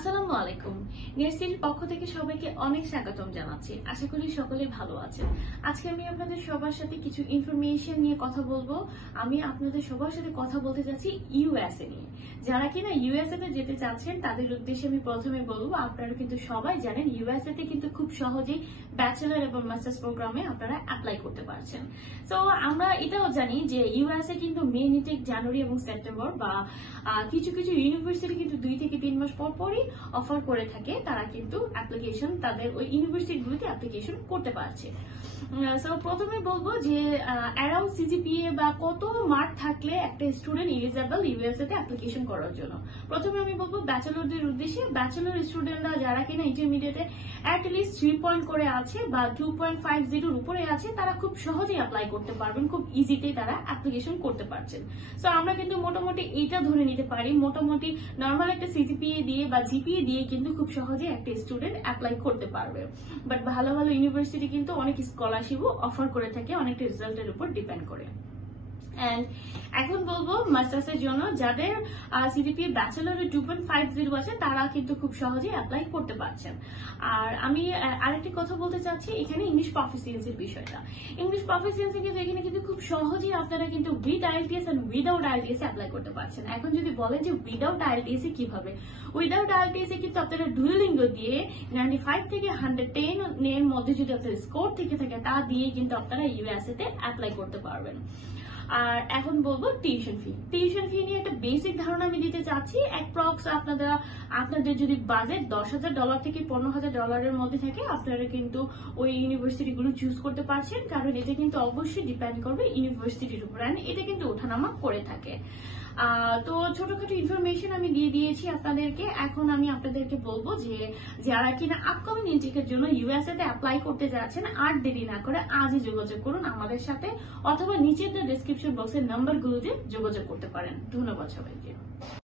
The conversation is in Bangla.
আসসালামু আলাইকুম। নেটসিটির পক্ষ থেকে সবাইকে অনেক স্বাগতম জানাচ্ছি। আশা করি সকলে ভালো আছেন। আজকে আমি আপনাদের সবার সাথে কিছু ইনফরমেশন নিয়ে কথা বলবো। আমি আপনাদের সবার সাথে কথা বলতে যাচ্ছি ইউএসএ নিয়ে। যারা কিনা ইউএসএ তে যেতে চাচ্ছেন তাদের উদ্দেশ্যে আমি প্রথমে বলবো, আপনারা কিন্তু সবাই জানেন ইউএসএ তে কিন্তু খুব সহজেই ব্যাচেলর এবং মাস্টার্স প্রোগ্রামে আপনারা অ্যাপ্লাই করতে পারছেন। তো আমরা এটাও জানি যে ইউএসএ কিন্তু মে ইনটেক জানুয়ারি এবং সেপ্টেম্বর বা কিছু কিছু ইউনিভার্সিটি কিন্তু 2 থেকে 3 মাস পর পরই অফার করে থাকে। তারা কিন্তু অ্যাপ্লিকেশন তাদের ওই ইউনিভার্সিটিগুলোতে অ্যাপ্লিকেশন করতে পারছে। সো প্রথমে বলবো যে অ্যারাউন্ড সিজিপিএ বা কত মার্ক থাকলে একটা স্টুডেন্ট এলিজিবল ইউএসএ তে অ্যাপ্লিকেশন করার জন্য। প্রথমে আমি বলবো ব্যাচেলরদের উদ্দেশ্যে, ব্যাচেলর স্টুডেন্টরা যারা কিনা ইন্টারমিডিয়েটে অ্যাটলিস্ট 3 পয়েন্ট করে আছে বা 2.50 এর উপরে আছে, তারা খুব সহজেই অ্যাপ্লাই করতে পারবেন, খুব ইজিতেই তারা অ্যাপ্লিকেশন করতে পারছেন। সো আমরা কিন্তু মোটামুটি এইটা ধরে নিতে পারি, মোটামুটি নর্মাল একটা সিজিপিএ দিয়ে বা জিপিএ দিয়ে কিন্তু খুব সহজে একটা স্টুডেন্ট অ্যাপ্লাই করতে পারবে। বাট ভালো ভালো ইউনিভার্সিটি কিন্তু অনেক স্কলারশিপও অফার করে থাকে, অনেকটা রেজাল্টের উপর ডিপেন্ড করে। এন্ড এখন বলবো মাস্টার্সের জন্য যাদের সিজিপিএ ব্যাচেলরের 2.50 আছে, তারা কিন্তু খুব সহজেই অ্যাপ্লাই করতে পারছেন। আর আমি আরেকটি কথা বলতে চাচ্ছি এখানে ইংলিশ প্রফিসিয়েন্সির বিষয়টা। ইংলিশ প্রফিসিয়েন্সি কিন্তু এখানে কিন্তু খুব সহজেই আপনারা কিন্তু with IELTS and without IELTS apply করতে পারছেন। এখন যদি বলেন যে উইদাউট আইএলটিএস কিভাবে, উইদাউট আইএলটিএস কিন্তু আপনারা ডুয়োলিঙ্গো দিয়ে 95 থেকে 110 এর মধ্যে যদি আপনার স্কোর থেকে থাকে, তা দিয়ে কিন্তু আপনারা ইউএসএ তে অ্যাপ্লাই করতে পারবেন। আর এখন বলবো টিউশন ফি নিয়ে একটা বেসিক ধারণা আমি দিতে চাচ্ছি। অ্যাপ্রক্স আপনাদের যদি বাজেট $10,000 থেকে $15,000 মধ্যে থাকে, আপনারা কিন্তু ওই ইউনিভার্সিটি গুলো চুজ করতে পারছেন, কারণ এটা কিন্তু অবশ্যই ডিপেন্ড করবে ইউনিভার্সিটির উপর। এটা কিন্তু ওঠানামা করে থাকে। তো ছোটখাটো ইনফরমেশন আমি দিয়ে দিয়েছি আপনাদেরকে। এখন আমি আপনাদেরকে বলবো যে যারা কিনা আপকামিং ইনটেকের জন্য ইউএসএ তে অ্যাপ্লাই করতে যাচ্ছেন, আর দেরি না করে আজই যোগাযোগ করুন আমাদের সাথে, অথবা নিচের ডেসক্রিপশন বক্সের নাম্বারগুলোতে যোগাযোগ করতে পারেন। ধন্যবাদ সবাইকে।